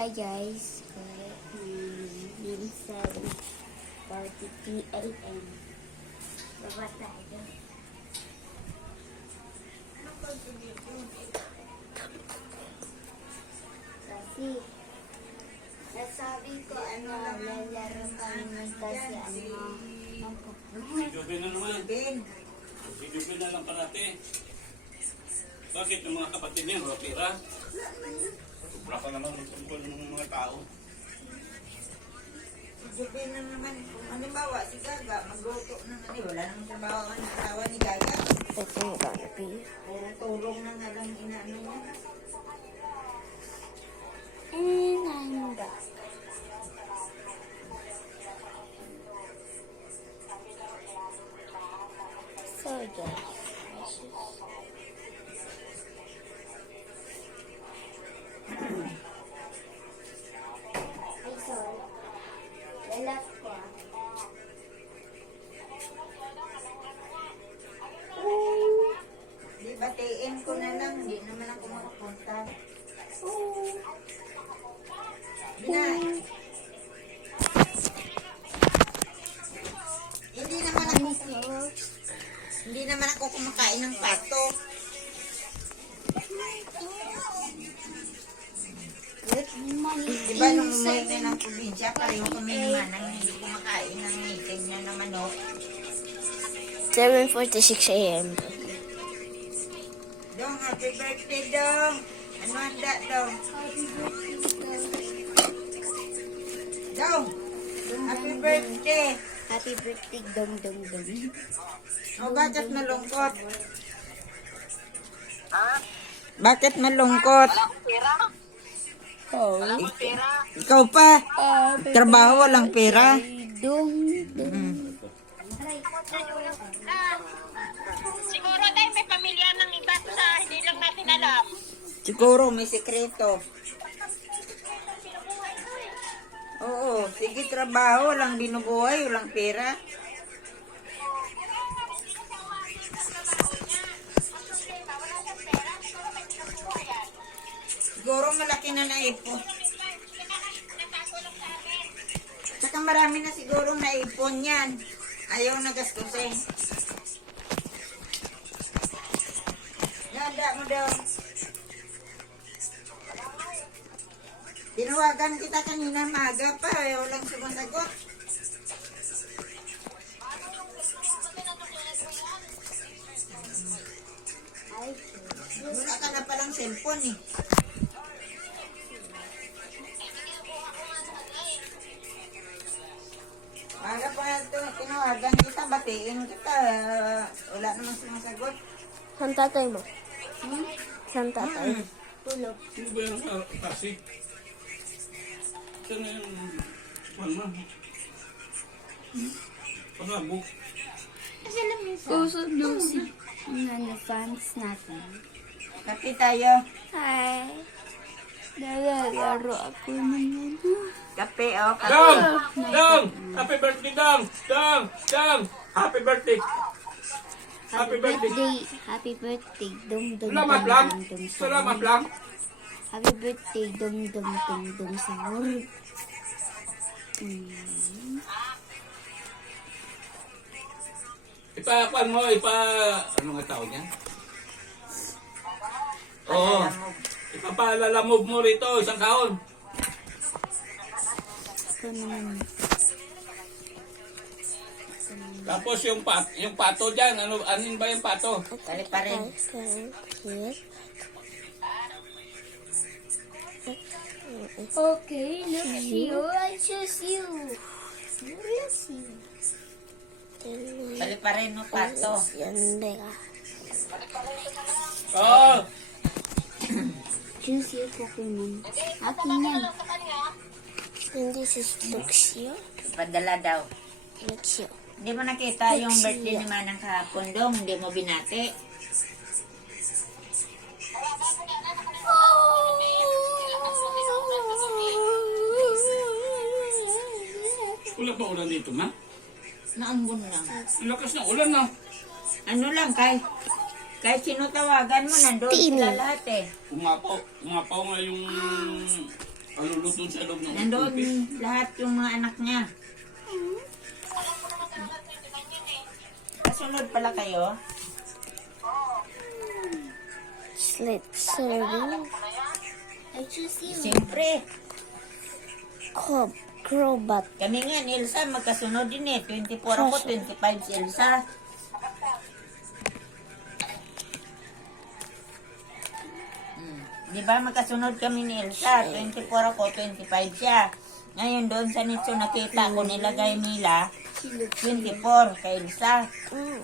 Hi guys, it's 7:43 a.m. Baba tayo. Kasi, nasabi ko lalaro kami kasi Si Jubin na naman. Si Jubin na lang parati. Bakit yung mga kapatid niya, wala pera? Sobra ka naman ang tungkol ng mga tao. Sabi na naman, kung halimbawa si Gaga, magluto na naman. Wala namang trabaho ang asawa ni Gaga. Puro tulong na nga lang inaano niya. And I'm back. So guys, ay sorry. Lalap ko Di batiin ko na lang, hindi naman ako makapunta. Binay. Hindi naman ako kumakain ng pato. Diba nung umuwi ng probinsya, pareho kami naman ang hindi kumakain ng itim na na manok. 7:46 a.m. Dong, happy birthday, Dong. Ano handa, Dong? Dong, happy birthday. Happy birthday, dong dong dong. O, bakit malungkot? Bakit malungkot? Oh, Ikaw pa? Trabaho, walang pera? dong dong. Siguro tayo may pamilya ng iba sa hindi lang natin alam. Siguro may sekreto. Oo, sige trabaho, walang binubuhay, walang pera. Siguro malaki na naipon. Saka marami na siguro naipon yan. Ayaw na gastusin. Ganda mo daw. Tinawagan kita kanina maga pa, walang sumasagot. Wala ka na palang cellphone eh. Maga pa nga tinawagan kita, batiin kita, wala namang sumasagot. Saan tatay mo? Saan tatay? Hmm. Tulog. Sino ba yung kasi? Ito na yung palma. Pagabok. Puso Lucy. Mga fans natin. Kape tayo. Hi. Nalalaro ako naman. Kape, oh. Kape. Dong! Dong! Happy birthday, Dong! Dong! Dong! Happy birthday! Happy birthday! Happy birthday. Dong dong Salamat lang! Salamat lang! Happy birthday. Dong dong dong dong sahur. Ipakuan mo, ano nga tawag niya? Oo. Ipapalalamove mo rito, isang kaon. Tapos yung pato dyan, anin ba yung pato? Kali pa rin. Okay, look you. I choose you. Yes, you. Kali pa rin, no, pato. Yan, teka. Oo. Choose your Pokemon. Akin yan. And this is Luxio. Padala daw. Luxio. Hindi mo nakita yung birthday ni Manang kahapon, Dong. Hindi mo binati. Wala ba ulan dito, ma? Naambon lang. Ang lakas ng ulan, no? Ano lang, kahit sino tawagan mo, nandun Tini. sila lahat eh. Umapaw nga yung Palulutun sa loob ng Nandoon office. lahat yung mga anak niya. Kasunod pala kayo? Slip serving. I choose you. Siyempre. Crobat. Kami nga ni Elsa magkasunod din eh. 24 ako, 25 si Elsa. Di ba magkasunod kami ni Elsa? 24 ako, 25 siya. Ngayon doon sa nitso nakita ko nilagay nila 24 kay Elsa. Mm.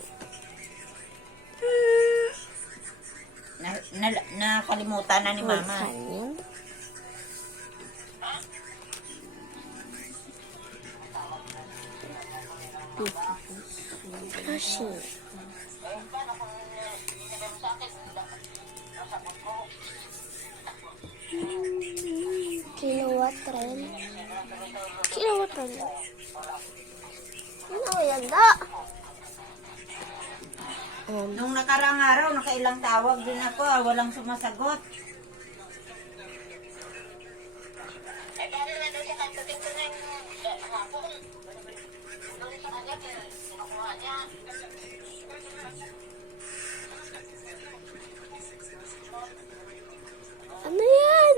Nakalimutan na ni Mama. Kanin. Brushing. Kilowatt-ren. Kilowatt-ren. Ano yan da? Nung nakarang araw, nakailang tawag din ako, walang sumasagot. Ano yan?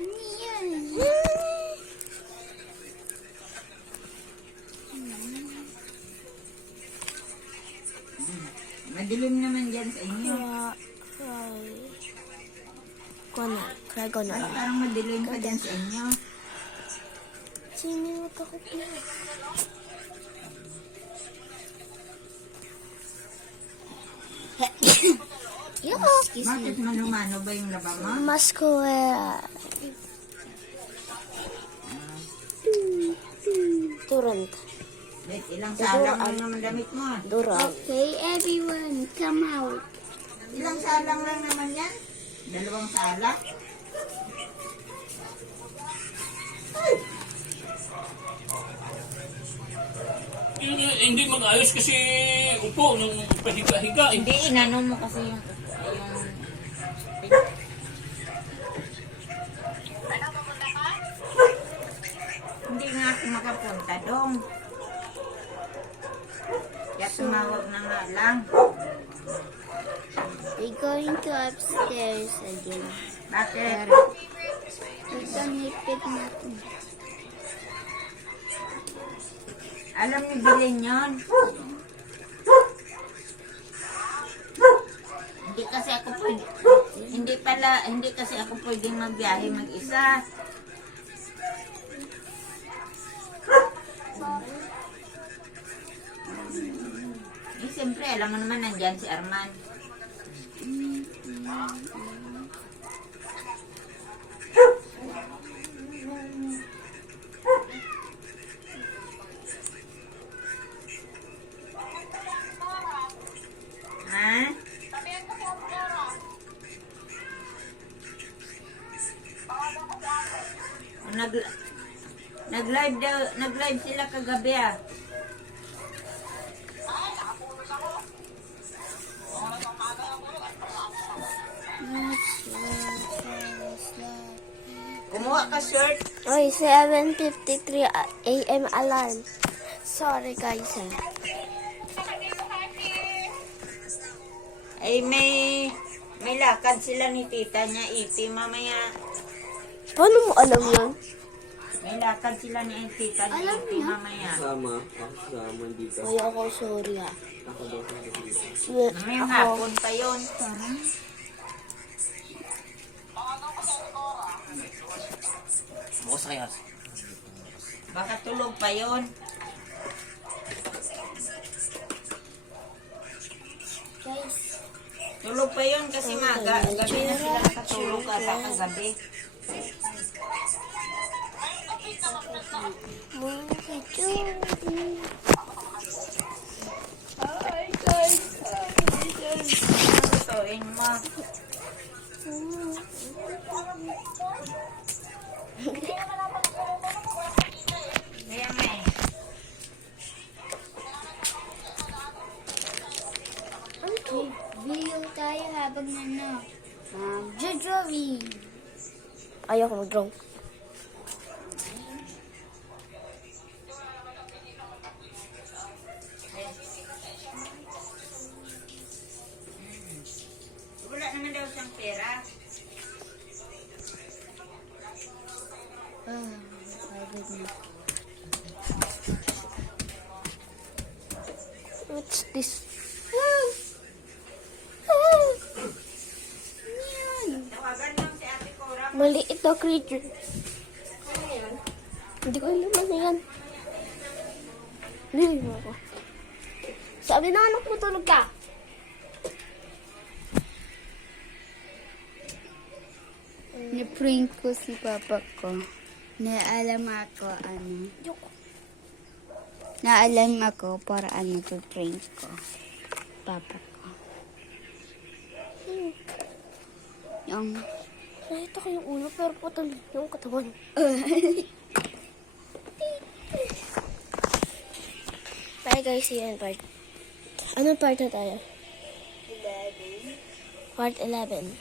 Ano yan? Madilim naman dyan sa inyo. Cry ko na. Parang madilim pa dyan sa inyo. Sino magkakopya? Yo, excuse me. Bakit mano-mano ba yung laba mo? Mascara. Durant. Wait, ilang salang lang naman damit mo. Durant. Okay, everyone, come out. Ilang salang lang naman yan? 2 salang? Hindi mag-ayos kasi upo ng pahiga-higa. Hindi, inano mo kasi yung hindi nga ako makapunta dong. Kaya tumawag na nga lang. We're going to upstairs again. Bakit? Isang hipit natin. Alam ni Bilin yun. Hindi kasi ako pwedeng magbiyahe mag-isa. Eh, siyempre, alam mo naman, nandyan si Arman. Ha? Nag-live sila kagabi ah. Kumuha ka shirt. Oy, 7:53 a.m. alarm. Sorry guys. Ay, may lakad sila ni tita niya, Iti, mamaya. Paano mo alam yun? May lakad sila ni tita niya, Iti, mamaya. Sama, ako sama dito. Ay, ako sorry ha. Ako daw sa dito. Mamayang hapon pa yun. Bukas na kaya. Baka tulog pa yun. Guys, Tulog pa yun kasi maga. Gabi na sila nakatulog ata kagabi. Hi guys. Lutuin mo. Kaya nga eh. Okay, video tayo habang drawing. Ayoko mag-draw. Wala naman daw siyang pera. What's this? Tawagan lang si Ate Cora. Maliit na creature. Hindi ko alam ano yan. Lili mo ako. Sabi na anak mo, tulog ka. Na-prank ko si papa ko. Naalam ako Naalam ako para to prank ko. Papa ko. Yung Nakita ko yung ulo pero putol yung katawan. Bye guys, see you in part. Anong part na tayo? 11. Part 11.